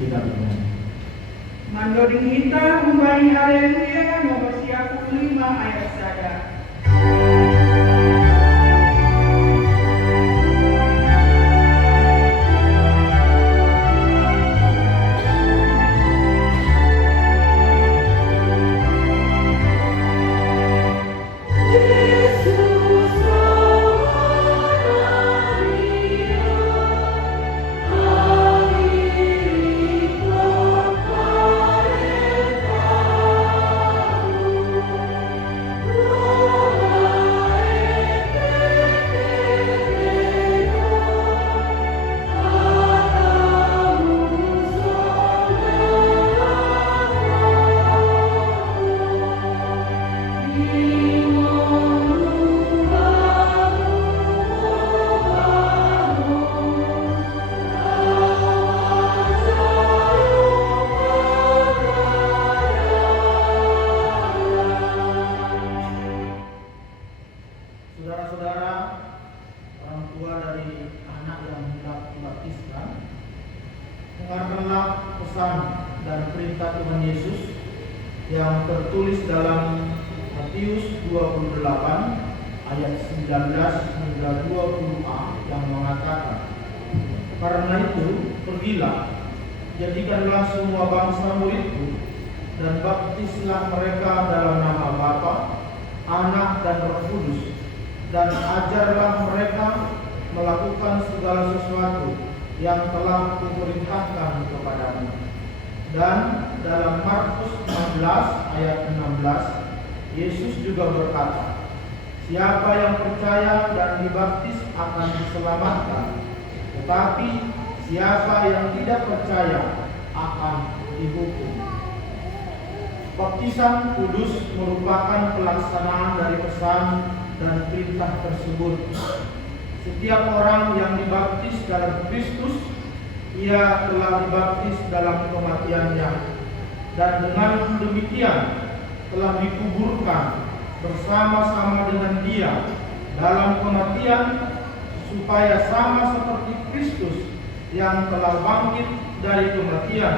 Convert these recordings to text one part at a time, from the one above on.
Kita bernyanyi. Mando dingita membani haleluya nomor 5 ayat sada. Saudara-saudara, orang tua dari anak yang hendak dibaptiskan, dengarkanlah pesan dan perintah Tuhan Yesus yang tertulis dalam Matius 28 ayat 19 hingga 20a yang mengatakan, "Karena itu, pergilah, jadikanlah semua bangsa muridku, dan baptislah mereka dalam nama Bapa, Anak dan Roh Kudus, dan ajarlah mereka melakukan segala sesuatu yang telah kuperintahkan kepadamu." Dan dalam Markus 16 ayat 16, Yesus juga berkata, "Siapa yang percaya dan dibaptis akan diselamatkan, tetapi siapa yang tidak percaya akan dihukum." Baptisan kudus merupakan pelaksanaan dari pesan dan perintah tersebut. Setiap orang yang dibaptis dalam Kristus, ia telah dibaptis dalam kematiannya, dan dengan demikian telah dikuburkan bersama-sama dengan Dia dalam kematian, supaya sama seperti Kristus yang telah bangkit dari kematian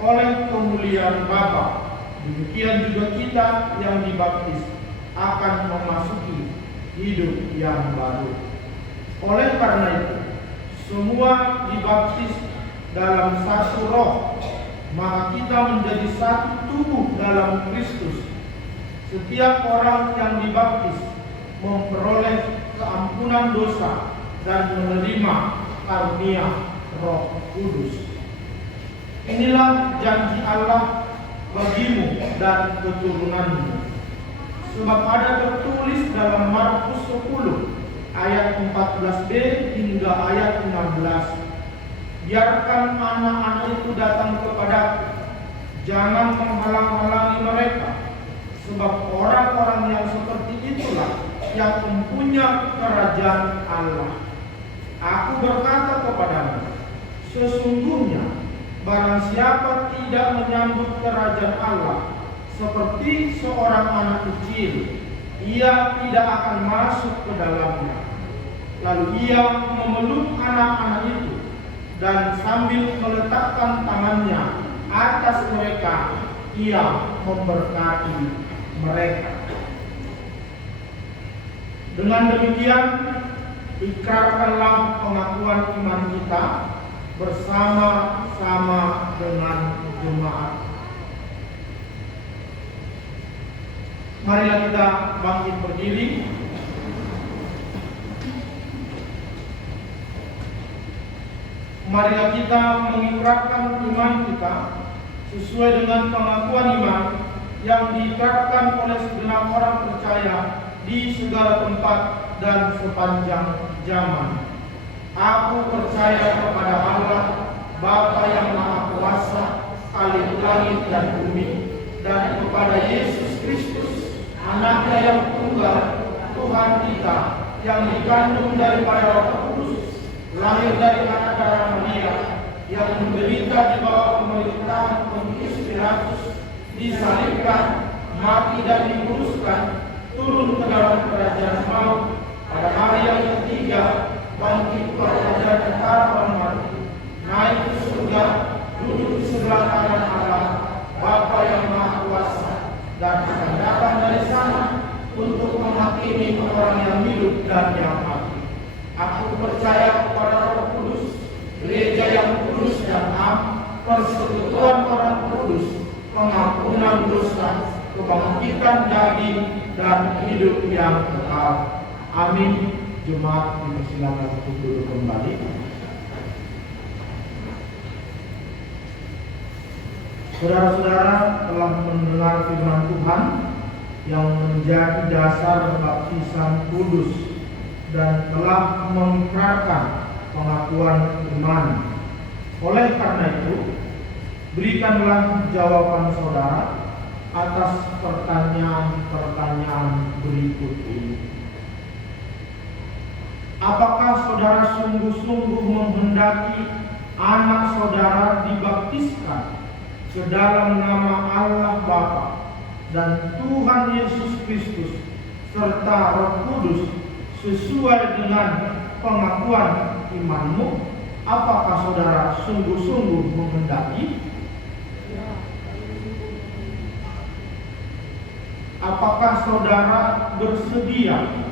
oleh kemuliaan Bapa, demikian juga kita yang dibaptis akan memasuki hidup yang baru. Oleh karena itu, semua dibaptis dalam satu roh, maka kita menjadi satu tubuh dalam Kristus. Setiap orang yang dibaptis memperoleh keampunan dosa dan menerima karunia Roh Kudus. Inilah janji Allah bagimu dan keturunanmu. Sebab ada tertulis dalam Markus 10 ayat 14b hingga ayat 16, "Biarkan anak-anak itu datang kepadaku, jangan menghalang-halangi mereka, sebab orang-orang yang seperti itulah yang mempunyai kerajaan Allah. Aku berkata kepadamu, sesungguhnya barang siapa tidak menyambut kerajaan Allah seperti seorang anak kecil, ia tidak akan masuk ke dalamnya." Lalu ia memeluk anak-anak itu dan sambil meletakkan tangannya atas mereka, ia memberkati mereka. Dengan demikian, ikrarkanlah pengakuan iman kita bersama-sama dengan jemaat. Marilah kita bangkit berdiri. Marilah kita mengikrarkan iman kita sesuai dengan pengakuan iman yang diikrarkan oleh segenap orang percaya di segala tempat dan sepanjang zaman. Aku percaya kepada Allah, Bapa yang Maha Kuasa, Khalik langit dan bumi, dan kepada Yesus Kristus, Anaknya yang tunggal, Tuhan kita, yang dikandung daripada Roh Kudus, lahir dari anak darah Maria, yang menderita di bawah pemerintahan Pontius Pilatus, disalibkan, mati dan dikuduskan, turun ke dalam kerajaan maut, pada hari yang ketiga bangkit pada kerajaan harapan mati, naik ke surga, duduk di sebelah kanan Allah, Bapa yang Maha Kuasa, dan akan datang dari sana untuk menghakimi orang yang hidup dan yang mati. Aku percaya kepada Roh Kudus, gereja yang kudus dan am, persekutuan orang kudus, pengampunan dosa, kebangkitan daging, dan hidup yang kekal. Amin. Jemaat dipersilakan untuk duduk kembali. Saudara-saudara telah mendengar firman Tuhan yang menjadi dasar baptisan kudus dan telah mengikrarkan pengakuan iman. Oleh karena itu, berikanlah jawaban saudara atas pertanyaan-pertanyaan berikut ini. Apakah saudara sungguh-sungguh menghendaki anak saudara dibaptiskan ke dalam nama Allah Bapa dan Tuhan Yesus Kristus serta Roh Kudus sesuai dengan pengakuan imanmu? Apakah saudara sungguh-sungguh menghendaki? Apakah saudara bersedia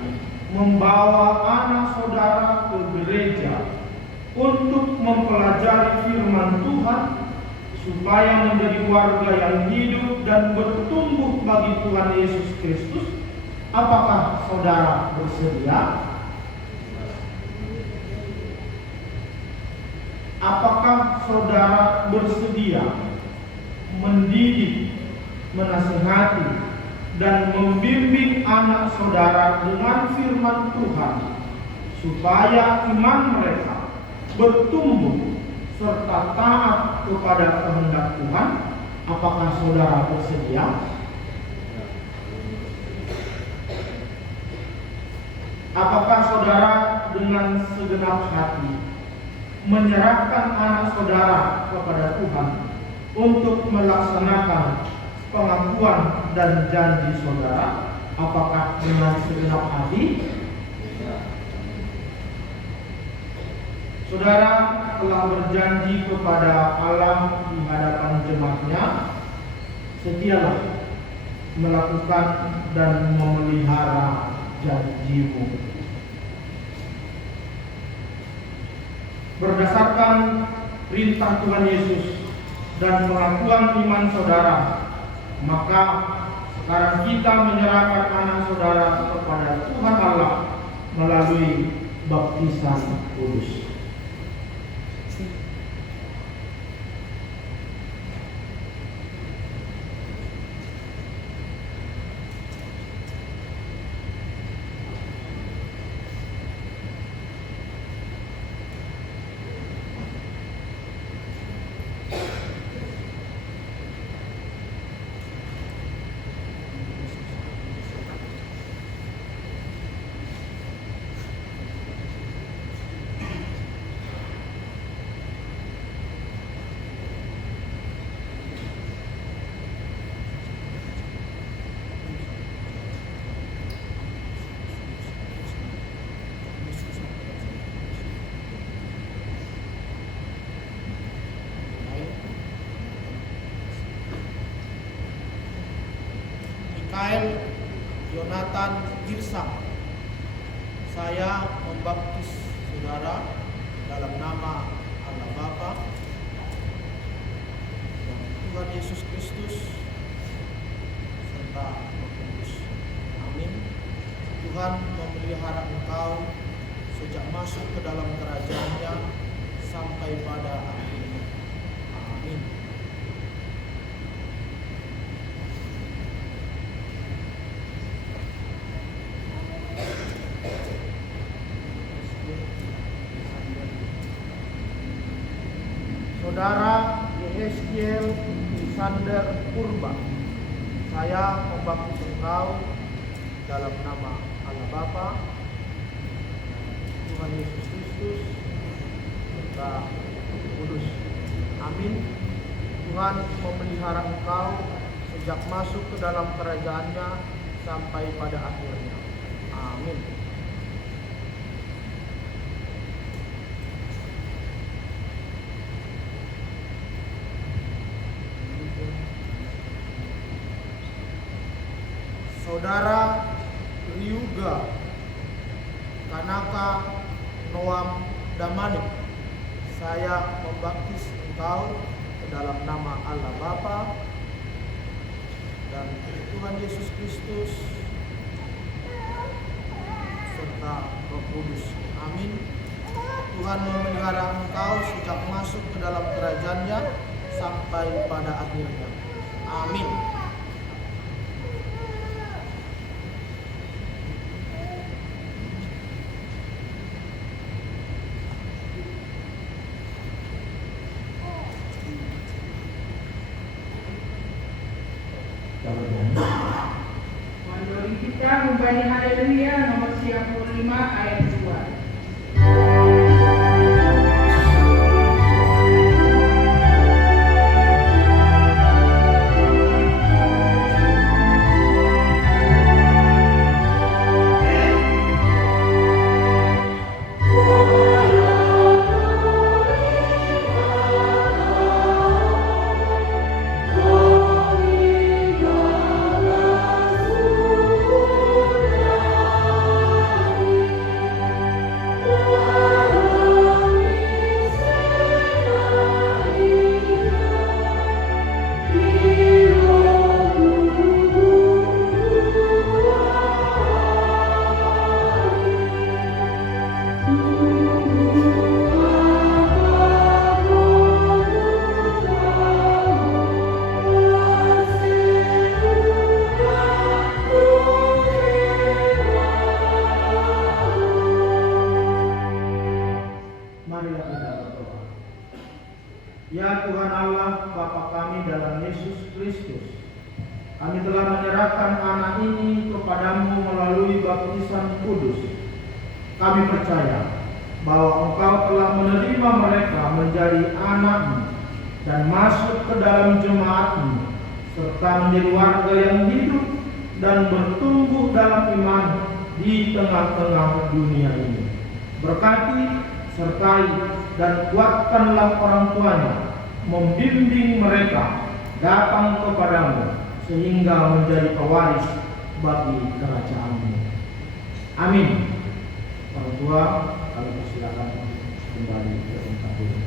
membawa anak saudara ke gereja untuk mempelajari firman Tuhan supaya menjadi warga yang hidup dan bertumbuh bagi Tuhan Yesus Kristus? Apakah saudara bersedia? Apakah saudara bersedia mendidik, menasihati, dan membimbing anak saudara dengan firman Tuhan supaya iman mereka bertumbuh serta taat kepada kehendak Tuhan? Apakah saudara bersedia? Apakah saudara dengan segenap hati menyerahkan anak saudara kepada Tuhan untuk melaksanakan pengakuan dan janji saudara? Apakah dengan segenap hati? Saudara telah berjanji kepada Allah di hadapan jemaatnya, setialah melakukan dan memelihara janjimu. Berdasarkan perintah Tuhan Yesus dan pengakuan iman saudara, maka sekarang kita menyerahkan anak saudara kepada Tuhan Allah melalui baptisan kudus. Mikael Yonatan Girsang, saya membaptis saudara dalam nama Allah Bapa dan Tuhan Yesus Kristus serta Roh Kudus. Amin. Tuhan memelihara engkau sejak masuk ke dalam kerajaan-Nya sampai pada akhirnya. Amin. Saudara Yeskiel Sander Purba, saya membaptis engkau dalam nama Allah Bapa, Tuhan Yesus Kristus, serta Roh Kudus. Amin. Tuhan memelihara engkau sejak masuk ke dalam kerajaan-Nya sampai pada akhirnya. Amin. Saudara Ryuga Kanaka Noam Damanik, saya membaptis engkau ke dalam nama Allah Bapa dan Tuhan Yesus Kristus serta Roh Kudus. Amin. Tuhan memelihara engkau sejak masuk ke dalam kerajaan-Nya sampai pada akhirnya. Amin. Mandori kita membani haleluya nomor 95 ayat 2. Marilah kita berdoa. Ya Tuhan Allah, Bapa kami dalam Yesus Kristus, kami telah menyerahkan anak ini kepadamu melalui baptisan kudus. Kami percaya bahwa Engkau telah menerima mereka menjadi anak-Mu dan masuk ke dalam jemaat-Mu, serta menjadi warga yang hidup dan bertumbuh dalam iman di tengah-tengah dunia ini. Berkati, sertai, dan kuatkanlah orang tuanya, membimbing mereka datang kepadamu, sehingga menjadi pewaris bagi kerajaan-Mu. Amin. Orang tua, kami persilakan kembali ke tempat dulu.